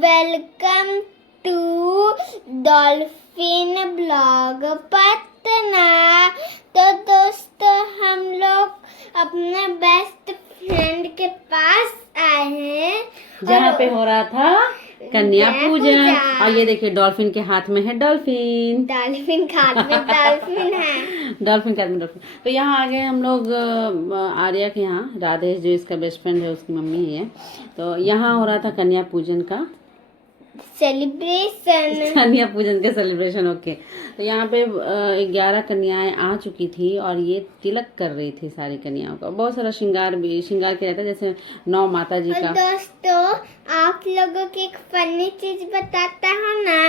Welcome to Dolphin blog Patna. तो दोस्तों हम लोग अपने बेस्ट फ्रेंड के पास आए हैं जहाँ पे हो रहा था कन्या पूजन। और ये देखिए डॉल्फिन के हाथ में है डॉल्फिन। डॉल्फिन हाथ में डॉल्फिन है। डॉल्फिन के हाथ में डॉल्फिन। तो यहाँ आ गए हम लोग आर्या के यहाँ। राधेश जो इसका बेस्ट फ्रेंड है उसकी मम्मी है। तो यहाँ हो रहा था कन्या पूजन का सेलिब्रेशन। कन्या पूजन का सेलिब्रेशन। ओके, तो यहाँ पे 11 कन्याएं आ चुकी थी और ये तिलक कर रही थी सारी कन्याओं का। बहुत सारा श्रृंगार किया जाता है, जैसे 9 माता जी का। दोस्तों आप लोगों की एक फनी चीज बताता हूँ ना,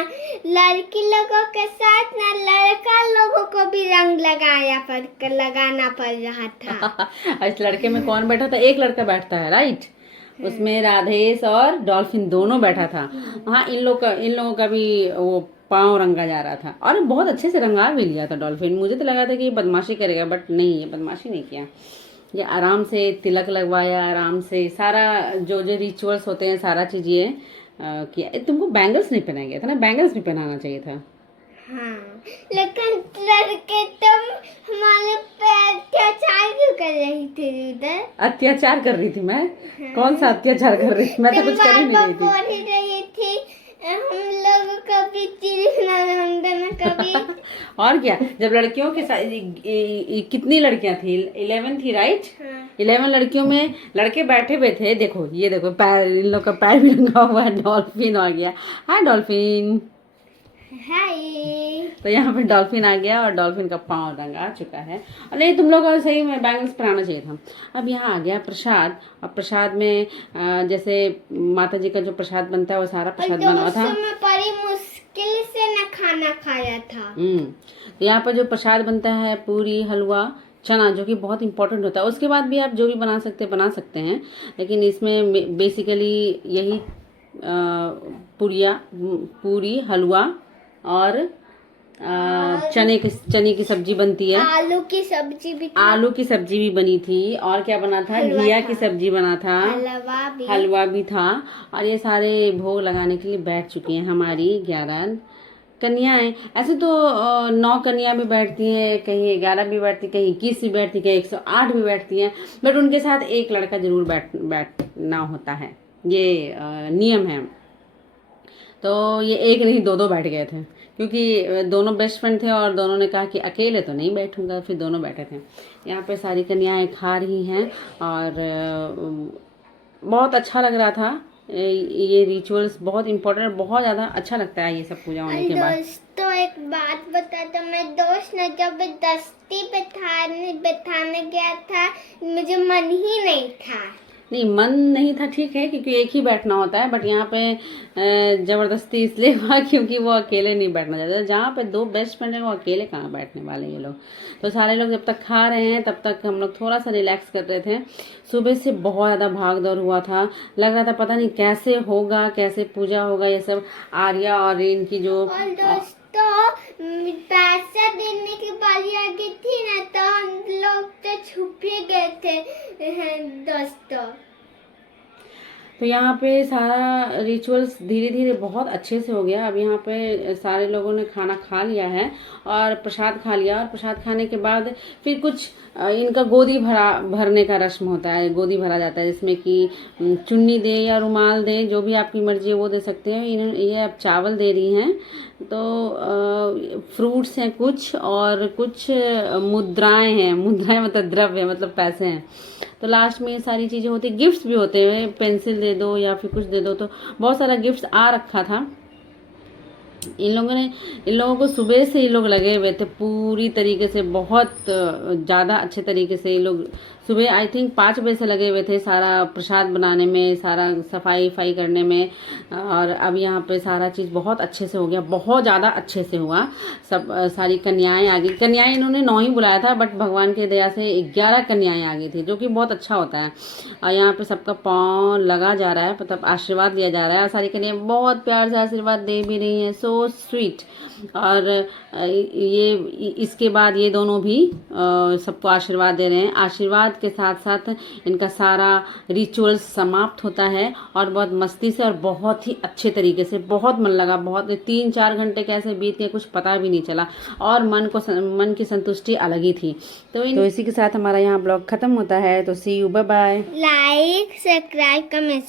लड़की लोगों के साथ ना लड़का लोगों को भी रंग लगाना पड़ रहा था। इस लड़के में कौन बैठा था? एक लड़का बैठता है, राइट। उसमें राधेश और डॉल्फिन दोनों बैठा था। हाँ, इन लोगों का भी वो पाँव रंगा जा रहा था और बहुत अच्छे से रंगा भी लिया था डॉल्फिन। मुझे तो लगा था कि ये बदमाशी करेगा, बट नहीं, ये बदमाशी नहीं किया। ये आराम से तिलक लगवाया, आराम से सारा जो रिचुअल्स होते हैं सारा चीज ये किया। तुमको बैंगल्स नहीं पहनाया गया था ना? बैंगल्स भी पहनाना चाहिए था। हाँ, लेकिन लड़के तुम हमारे पे अत्याचार क्यों कर रही थी? उधर अत्याचार कर रही थी मैं? कौन सा अत्याचार कर रही थी? मैं तो कुछ कर ही नहीं रही थी। हम लोग कभी कभी और क्या, जब लड़कियों के साथ कितनी लड़कियां थी? 11 थी, राइट। 11 लड़कियों में लड़के बैठे हुए थे। देखो, ये देखो पैर, इन लोग का पैर भी रंगा हुआ है। डॉल्फिन आ गया। हाय डॉल्फिन। हाय। तो यहाँ पे डॉल्फिन आ गया और डॉल्फिन का पाँव रंगा चुका है। और नहीं, तुम लोग सही में बैंगल्स पहनाना चाहिए था। अब यहाँ आ गया प्रसाद। और प्रसाद में जैसे माता जी का जो प्रसाद बनता है वो सारा प्रसाद बना था। बड़ी मुश्किल से न खाना खाया था। तो यहाँ पर जो प्रसाद बनता है, पूरी, हलवा, चना, जो कि बहुत इंपॉर्टेंट होता है। उसके बाद भी आप जो भी बना सकते हैं, लेकिन इसमें बेसिकली यही पूरी, हलवा और चने की सब्जी बनती है। आलू की सब्जी भी बनी थी। और क्या बना था? घिया की सब्जी बना था, हलवा भी था। और ये सारे भोग लगाने के लिए बैठ चुकी हैं हमारी 11 कन्याएं। ऐसे तो 9 कन्या भी बैठती हैं, कहीं 11 भी बैठती, कहीं 21 भी बैठती, कहीं 108 भी बैठती हैं। बट उनके साथ एक लड़का जरूर बैठना होता है, ये नियम है। तो ये एक नहीं, 2 बैठ गए थे, क्योंकि दोनों बेस्ट फ्रेंड थे और दोनों ने कहा कि अकेले तो नहीं बैठूंगा। फिर दोनों बैठे थे। यहाँ पे सारी कन्याएं खा रही हैं और बहुत अच्छा लग रहा था। ये रिचुअल्स बहुत इम्पोर्टेंट, बहुत ज़्यादा अच्छा लगता है ये सब पूजा होने के बाद। दोस्तों एक बात बताता, मैं दोस्त ने जबरदस्ती बैठाने गया था, मुझे मन ही नहीं था। नहीं, मन नहीं था, ठीक है, क्योंकि एक ही बैठना होता है। बट यहाँ पे जबरदस्ती इसलिए हुआ क्योंकि वो अकेले नहीं बैठना चाहते। जहाँ पे 2 बेस्ट फ्रेंड हैं वो अकेले कहाँ बैठने वाले ये लोग। तो सारे लोग जब तक खा रहे हैं तब तक हम लोग थोड़ा सा रिलैक्स कर रहे थे। सुबह से बहुत ज़्यादा भाग दौड़ हुआ था। लग रहा था पता नहीं कैसे होगा, कैसे पूजा होगा। ये सब आर्या और इनकी जो तो पैसा देने की बारी आ गई थी ना, तो हम लोग तो छुप ही गए थे दोस्तों। तो यहाँ पे सारा रिचुअल्स धीरे धीरे बहुत अच्छे से हो गया। अब यहाँ पे सारे लोगों ने खाना खा लिया है और प्रसाद खा लिया। और प्रसाद खाने के बाद फिर कुछ इनका गोदी भरने का रस्म होता है। गोदी भरा जाता है, जिसमें कि चुन्नी दे या रुमाल दे, जो भी आपकी मर्जी है वो दे सकते हैं। ये अब चावल दे रही हैं, तो फ्रूट्स हैं कुछ, और कुछ मुद्राएं हैं। मुद्राएं मतलब द्रव्य, मतलब पैसे हैं। तो लास्ट में ये सारी चीज़ें होती, गिफ्ट्स भी होते हैं, पेंसिल दे दो या फिर कुछ दे दो। तो बहुत सारा गिफ्ट्स आ रखा था। इन लोगों को सुबह से ये लोग लगे हुए थे पूरी तरीके से, बहुत ज़्यादा अच्छे तरीके से। ये लोग सुबह आई थिंक 5 बजे से लगे हुए थे सारा प्रसाद बनाने में, सारा सफाई करने में। और अब यहाँ पे सारा चीज़ बहुत अच्छे से हो गया, बहुत ज़्यादा अच्छे से हुआ। सब सारी कन्याएं आ गई। कन्याएं इन्होंने 9 ही बुलाया था, बट भगवान की दया से 11 कन्याएं आ गई थी, जो कि बहुत अच्छा होता है। और यहाँ पे सबका पाँव लगा जा रहा है, मतलब आशीर्वाद लिया जा रहा है। और सारी कन्याएं बहुत प्यार से आशीर्वाद दे भी रही हैं, सो स्वीट। और ये इसके बाद ये दोनों भी सबको आशीर्वाद दे रहे हैं। आशीर्वाद प्रसाद के साथ साथ इनका सारा रिचुअल्स समाप्त होता है और बहुत मस्ती से और बहुत ही अच्छे तरीके से, बहुत मन लगा, बहुत 3-4 घंटे कैसे बीत गए कुछ पता भी नहीं चला और मन की संतुष्टि अलग ही थी। तो इसी के साथ हमारा यहाँ ब्लॉग खत्म होता है। तो see you, bye bye. Like, subscribe, comment.